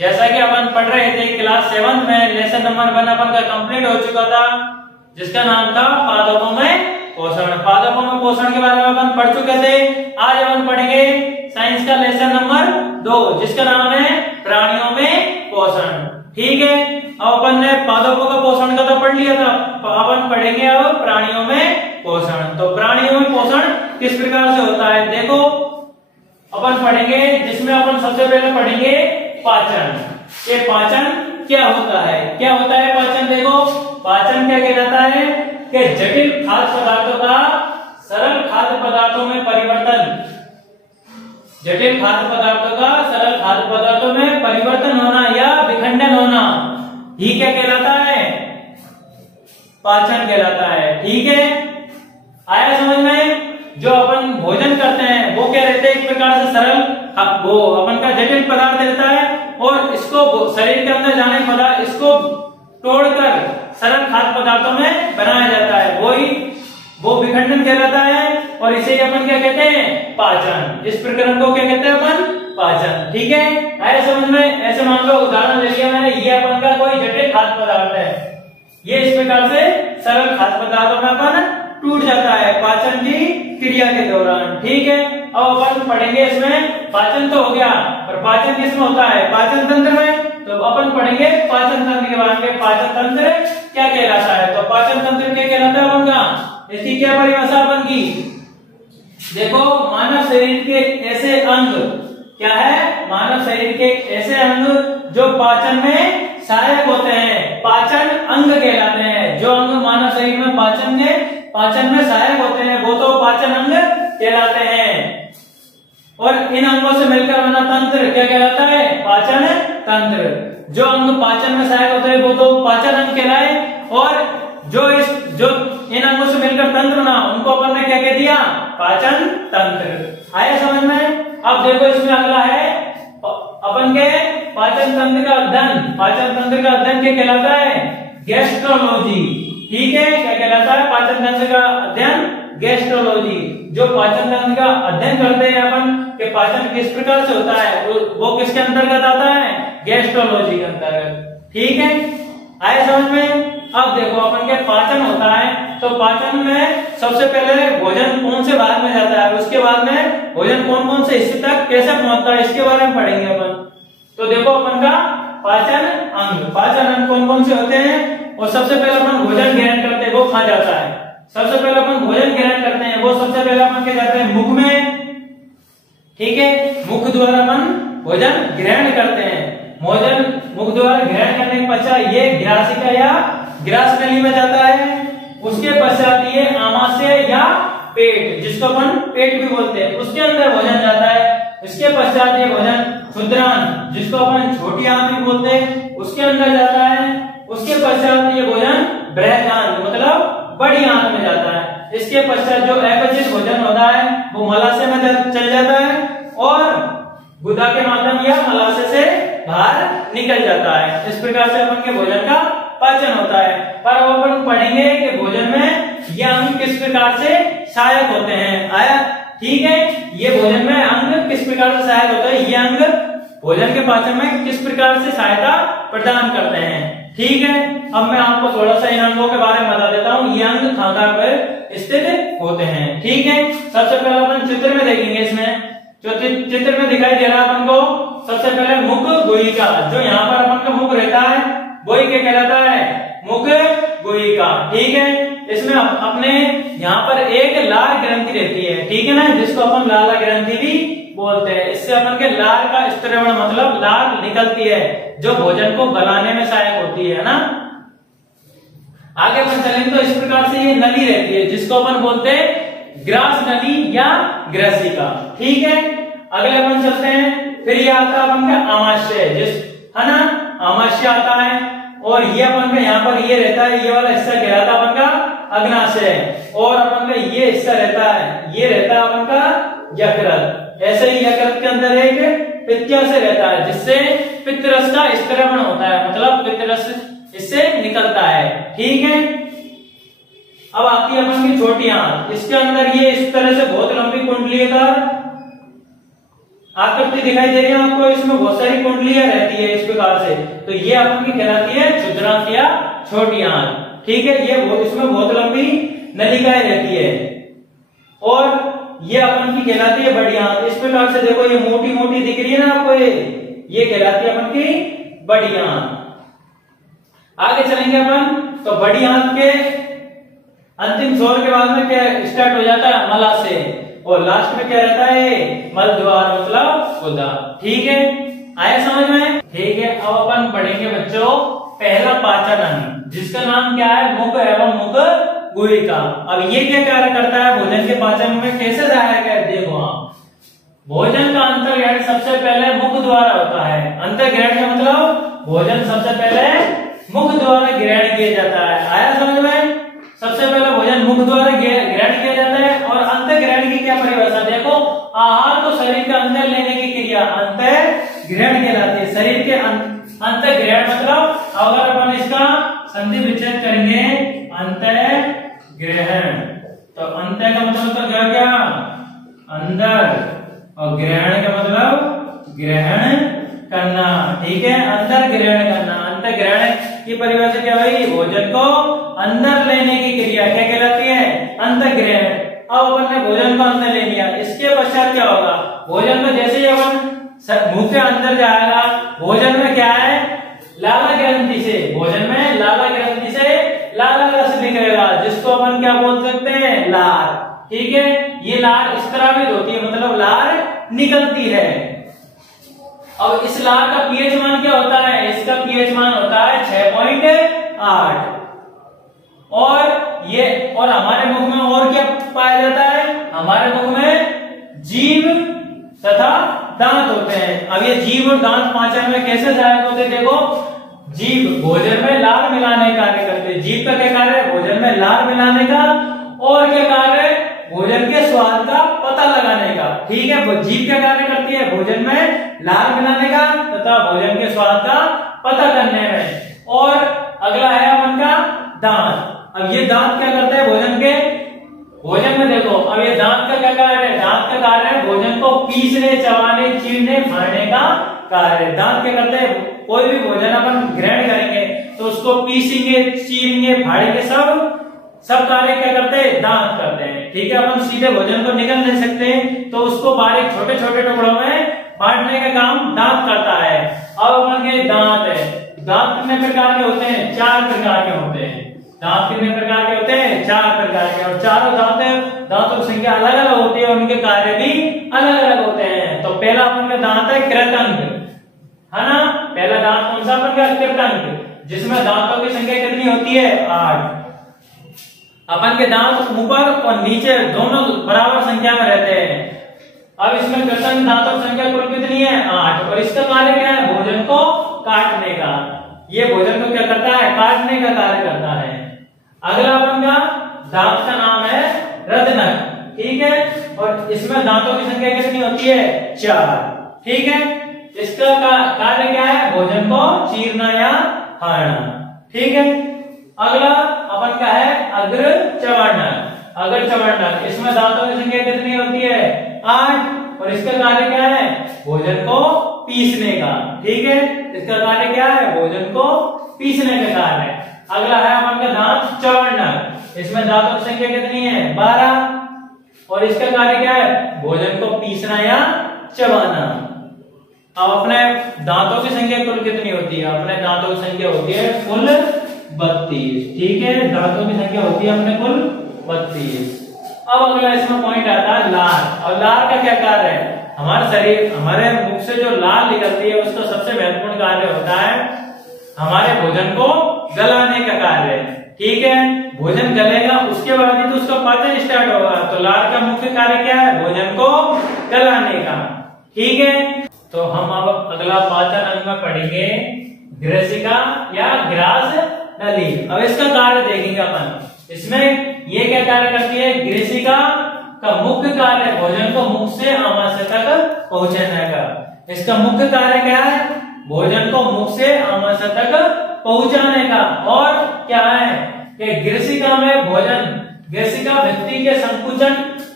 जैसा कि अपन पढ़ रहे थे क्लास 7 में लेसन नंबर 1 अपन का कंप्लीट हो चुका था, जिसका नाम था पादपों में पोषण। पादपों में पोषण के बारे में अपन पढ़ चुके थे। आज अपन पढ़ेंगे साइंस का लेसन नंबर 2, जिसका नाम है प्राणियों में पोषण। ठीक है, अब अपन ने पादपों का पोषण का तो पढ़ लिया था, अपन पढ़ेंगे अब प्राणियों में पोषण। तो प्राणियों में पोषण किस प्रकार से होता है, देखो अपन पढ़ेंगे, जिसमें अपन सबसे पहले पढ़ेंगे पाचन। ये पाचन क्या होता है, क्या होता है पाचन। देखो पाचन क्या कहलाता है कि जटिल खाद्य पदार्थों का सरल खाद्य पदार्थों में परिवर्तन, जटिल खाद्य पदार्थों का सरल खाद्य पदार्थों में परिवर्तन होना या विखंडन होना, ये क्या कहलाता है, पाचन कहलाता है। ठीक है, आया समझ में। जो अपन भोजन करते हैं वो क्या रहते हैं, एक प्रकार से सरल, वो अपन का जटिल पदार्थ रहता है और इसको शरीर के अंदर जाने पदार्थ इसको तोड़कर सरल खाद्य पदार्थों में बनाया जाता है, वो विखंडन कहलाता है और इसे अपन क्या कहते हैं, पाचन। इस प्रक्रिया को क्या कहते हैं अपन, पाचन। ठीक है, आया समझ में। ऐसे मान लो उदाहरण ले लिया मैंने, ये अपन का कोई जटिल खाद्य पदार्थ है, ये इस प्रकार से सरल खाद्य पदार्थों में अपन टूट जाता है पाचन की क्रिया के दौरान। ठीक है, अब अपन पढ़ेंगे इसमें, पाचन तो हो गया, पर पाचन किसमें होता है, पाचन तंत्र में। तो अपन पढ़ेंगे पाचन तंत्र के बारे में, पाचन तंत्र क्या कहलाता है। तो पाचन तंत्र क्या कहलाता है अपन का, इसकी क्या परिभाषा अपन की, देखो मानव शरीर के ऐसे अंग, क्या है, मानव शरीर के ऐसे अंग जो पाचन में सहायक होते हैं, पाचन अंग कहलाते हैं। जो अंग मानव शरीर में पाचन में सहायक होते हैं वो तो पाचन अंग कहलाते हैं, और इन अंगों से मिलकर बना तंत्र क्या कहलाता है, पाचन तंत्र। जो अंग पाचन में सहायक होते हैं वो तो पाचन अंग कहलाए, और जो इन अंगों से मिलकर तंत्र ना, उनको अपन ने क्या कह दिया, पाचन तंत्र। आया समझ में। अब देखो इसमें अगला है अपन के पाचन तंत्र का अध्ययन। पाचन तंत्र का अध्ययन क्या कहलाता है, गैस्ट्रोलॉजी। ठीक है, क्या कहलाता है पाचन तंत्र का अध्ययन, गैस्ट्रोलॉजी। जो पाचन तंत्र का अध्ययन करते हैं अपन कि पाचन किस प्रकार से होता है, वो किसके अंतर्गत आता है, गैस्ट्रोलॉजी के अंतर्गत। ठीक है, आए समझ में। अब देखो अपन के पाचन होता है, तो पाचन में सबसे पहले भोजन कौन से भाग में जाता है, उसके बाद में भोजन कौन कौन से हिस्से तक कैसे पहुंचता है, इसके बारे में पढ़ेंगे अपन। तो देखो अपन का पाचन अंग कौन कौन से होते हैं, और सबसे पहले अपन भोजन ग्रहण करते हैं वो खा जाता है। सबसे पहले अपन भोजन ग्रहण करते हैं वो सबसे पहले अपन क्या जाते हैं, मुख में। ठीक है, मुख द्वारा अपन भोजन ग्रहण करते हैं। भोजन मुख द्वारा ग्रहण करने के पश्चात ये ग्रासिका या ग्रास नली में जाता है। उसके पश्चात ये आमाशय या पेट, जिसको अपन पेट भी बोलते हैं, उसके अंदर भोजन जाता है। इसके पश्चात ये भोजन क्षुद्रांत, जिसको अपन छोटी आंत भी बोलते हैं, उसके अंदर जाता है। उसके पश्चात ये भोजन बृहदांत मतलब बड़ी आंत में जाता है। इसके पश्चात जो अपचित भोजन होता है वो मलाशय में चल जाता है और गुदा के माध्यम या मलाशय से बाहर निकल जाता है। इस प्रकार से अपन के भोजन का पाचन होता है। पर अब अपन पढ़ेंगे कि भोजन में ये अंग किस प्रकार से सहायक होते हैं। आया, ठीक है, ये भोजन में अंग किस प्रकार से सहायक होते हैं, ये अंग भोजन के पाचन में किस प्रकार से सहायता प्रदान करते हैं। ठीक है, अब मैं आपको थोड़ा सा इन अंगों के बारे में बता देता हूँ, ये अंग कहाँ पर स्थित होते हैं। ठीक है, सबसे पहले अपन चित्र में देखेंगे। इसमें जो चित्र में दिखाई दे रहा है अपन को, सबसे पहले मुख गुहिका, जो यहाँ पर अपन का मुख रहता है वही क्या कहलाता है, मुख गुहिका। ठीक है, इसमें अपने यहाँ पर एक लाल ग्रंथि रहती है, ठीक है ना, जिसको अपन लाला ग्रंथि भी बोलते हैं। इससे अपन के लाल का स्त्रवण मतलब लाल निकलती है, जो भोजन को गलाने में सहायक होती है ना। आगे अपन चलेंगे तो इस प्रकार से ये नली रहती है, जिसको अपन बोलते हैं ग्रास नली या ग्रसिका। ठीक है, अगले अपन चलते हैं, फिर ये आता है अपन का आमाशय, है ना, आमाशय आता है। और ये अपन का यहाँ पर ये रहता है, ये वाला हिस्सा कहलाता है अपन का अग्नाशय, और अपन का ये हिस्सा रहता है, ये रहता है अपन का यकृत। ऐसे ही यकृत के अंदर एक पित्ताशय रहता है, जिससे पित्तरस का स्त्रवण होता है, मतलब पित्तरस इससे निकलता है। ठीक है, अब आती है अपन की छोटी आंत। इसके अंदर ये इस तरह से बहुत लंबी कुंडलीकार आकृति दिखाई दे रही है आपको, इसमें बहुत सारी कुंडलियां रहती है इस प्रकार से, तो ये अपन की कहलाती है क्षुद्रांत या छोटी आंत। ठीक है, ये इसमें बहुत लंबी नलिकाएं रहती है और ये अपन की कहलाती है बड़ी आंत। इस प्रकार से देखो ये मोटी मोटी दिख रही है ना आपको, ये कहलाती है अपन की बड़ी आंत। आगे चलेंगे अपन, तो बड़ी आंत के अंतिम छोर के बाद में क्या स्टार्ट हो जाता है, मला से, और लास्ट में क्या रहता है, मल द्वार मतलब गुदा। ठीक है, आया समझ में? ठीक है, अब अपन पढ़ेंगे बच्चों पहला पाचन अंग, जिसका नाम क्या है, मुख एवं मुख गुहिका। अब ये क्या कार्य करता है, भोजन के पाचन में कैसे सहायक है, देखो आप, भोजन का अंतर्ग्रहण सबसे पहले मुख द्वारा होता है। अंतर्ग्रहण का मतलब भोजन सबसे पहले मुख द्वारा ग्रहण किया जाता है। आया समझ में? सबसे पहले भोजन मुख द्वारा ग्रहण किया जाता है। और अंतर्ग्रहण की क्या परिभाषा, देखो आहार को शरीर के अंदर लेने की क्रिया अंतर्ग्रहण कहलाती है। शरीर के अंतर्ग्रहण मतलब, अगर अपन इसका संधि विच्छेद करेंगे, अंतर्ग्रहण, तो अंत का मतलब क्या, अंदर, और ग्रहण का मतलब ग्रहण करना। ठीक है, अंदर ग्रहण करना। अंतर्ग्रहण की परिभाषा क्या हुई, भोजन को अंदर लेने की क्रिया क्या कहलाती है, अंतर्ग्रहण। अब अपन ने भोजन को अंदर ले लिया, इसके पश्चात क्या होगा, भोजन को जैसे ही अपन मुंह के अंदर जाएगा, भोजन में क्या है, लाला ग्रंथि से, भोजन में लाला ग्रंथि से लाला रस निकलेगा, जिसको अपन क्या बोल सकते हैं, लार। ठीक है, ये लार इस तरह भी होती है, मतलब लार निकलती है। अब इस लार का पीएच मान क्या होता है, इसका पीएच मान होता है 6.8। और हमारे मुख में और क्या पाया जाता है, हमारे मुख में जीभ तथा दांत होते हैं। अब ये जीभ और दांत पाचन में कैसे सहायक होते हैं, देखो जीभ भोजन में लार मिलाने का कार्य करते हैं। जीभ का क्या कार्य है, भोजन में लार मिलाने का, और क्या कार्य है, भोजन के स्वाद का पता लगाने का। ठीक है, जीभ क्या कार्य करती है, भोजन में लार मिलाने का तथा भोजन के स्वाद का पता करने में। और अगला है अपन का दांत। अब ये दांत क्या करते हैं, भोजन में देखो, अब ये दांत का क्या कार्य है, दांत का कार्य है भोजन को पीसने, चबाने, चीरने, फाड़ने का कार्य है। दांत क्या करते हैं, कोई भी भोजन अपन ग्रहण करेंगे तो उसको पीसेंगे, चीरेंगे, फाड़ेंगे, सब कार्य क्या करते हैं, दांत करते हैं। ठीक है, अपन सीधे भोजन को निकल नहीं सकते, तो उसको बारीक छोटे छोटे टुकड़ों में बांटने का काम दांत करता है। अब अपन के दांत है, दांत कितने प्रकार के होते हैं, 4 प्रकार के होते हैं। दांत कितने प्रकार के होते हैं, 4 प्रकार के, और चारों दांतों की संख्या अलग अलग होती है, उनके कार्य भी अलग अलग होते हैं। तो पहला अपन का दांत है कृतंक, है ना, पहला दांत कौन सा अपन का, कृतंक, जिसमें दांतों की संख्या कितनी होती है, 8। अपन के दांत ऊपर और नीचे दोनों बराबर संख्या में रहते हैं। अब इसमें कृतंक दांतों की संख्या कुल कितनी है, 8, और इसका कार्य क्या है, भोजन को काटने का। ये भोजन को क्या करता है, काटने का कार्य करता है। अगला अपन का दांत का नाम है रदनक। ठीक है, और इसमें दांतों की संख्या कितनी होती है, 4। ठीक है, इसका कार्य क्या है, भोजन को चीरना या फाड़ना। ठीक है, अगला अपन का है अग्र चवर्णक। अग्र चवर्णक, इसमें दांतों की संख्या कितनी होती है, 8, और इसका कार्य क्या है, भोजन को पीसने का। ठीक है, इसका कार्य क्या है, भोजन को पीसने का कार्य है। अगला है अपन का दांत चवर्णक, इसमें दांतों की संख्या कितनी है, 12, और इसका कार्य क्या है, भोजन को पीसना या चबाना। अब अपने दांतों की संख्या कुल कितनी होती है, अपने दांतों की संख्या होती है कुल 32। ठीक है, दांतों की संख्या होती है अपने कुल 32। अब अगला इसमें पॉइंट आता है लार। और लार का क्या कार्य है, हमारे शरीर, हमारे मुख से जो लार निकलती है उसका सबसे महत्वपूर्ण कार्य होता है हमारे भोजन को गलाने का कार्य। ठीक है, भोजन गलेगा उसके बाद ही तो उसका पाचन स्टार्ट होगा। तो लार का मुख्य कार्य क्या है, भोजन को गलाने का। ठीक है, तो हम अब अगला पाचन अंग में पढ़ेंगे ग्रसिका या ग्रास नली। अब इसका कार्य देखेंगे अपन। इसमें ये क्या कार्य करती है, ग्रसिका का मुख्य कार्य है भोजन को मुख से आमाशय तक पहुंचाने का। इसका मुख्य कार्य क्या है, भोजन को मुख से आमाशय तक पहुंचाने का। और क्या है कि ग्रसिका में भोजन, ग्रसिका भित्ति के संकुचन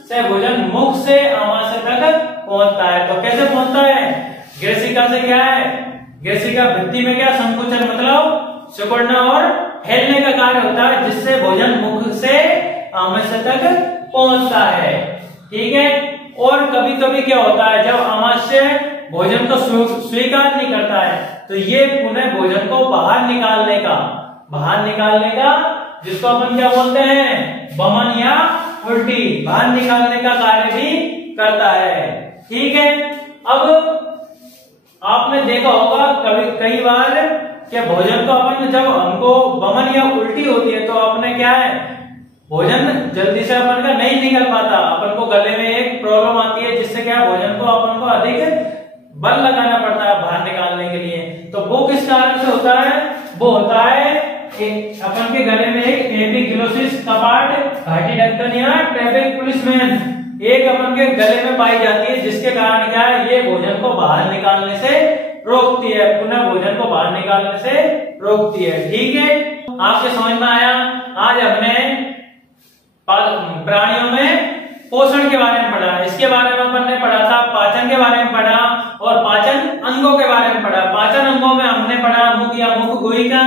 से भोजन मुख से आमाशय तक पहुंचता है। तो कैसे पहुंचता है? ग्रेसिका से क्या है, ग्रेसिका भित्ति में क्या संकुचन मतलब सिकुड़ना और फैलने का कार्य होता है, जिससे भोजन मुख से आमाशय तक पहुंचता है। ठीक है। और कभी कभी क्या होता है, जब आमाशय भोजन को स्वीकार नहीं करता है तो ये पुनः भोजन को बाहर निकालने का जिसको अपन क्या बोलते हैं, वमन या उल्टी, बाहर निकालने का कार्य भी करता है। ठीक है। अब आपने देखा होगा कई बार कि भोजन को अपन जब हमको वमन या उल्टी होती है तो अपने क्या है, भोजन जल्दी से अपन का नहीं निकल पाता, अपन को गले में एक प्रॉब्लम आती है, जिससे क्या भोजन को अपन को अधिक बल लगाना पड़ता है बाहर निकालने के लिए। तो वो किस कारण से होता है? वो होता है अपन के गले में एक एपिग्लोटिस कपाट, घाटी ढक्कन या ट्रैफिक पुलिसमैन एक अपन के गले में पाई जाती है, जिसके कारण क्या है, ये भोजन को बाहर निकालने से रोकती है, पुनः भोजन को बाहर निकालने से रोकती है। ठीक है। आपके समझ में आया? आज हमने प्राणियों में पोषण के बारे में पढ़ा, इसके बारे में अपन ने पढ़ा था, पाचन के बारे में पढ़ा और पाचन अंगों के बारे में पढ़ा। पाचन अंगों में हमने पढ़ा मुख या मुख गुहिका,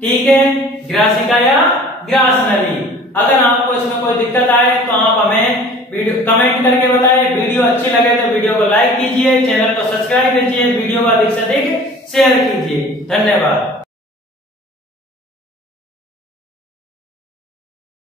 ठीक है, ग्रासिका या ग्रास नली। अगर आपको इसमें कोई दिक्कत आए तो आप हमें वीडियो कमेंट करके बताएं। वीडियो अच्छी लगे तो वीडियो को लाइक कीजिए, चैनल को सब्सक्राइब कीजिए, वीडियो को अधिक से अधिक शेयर कीजिए। धन्यवाद।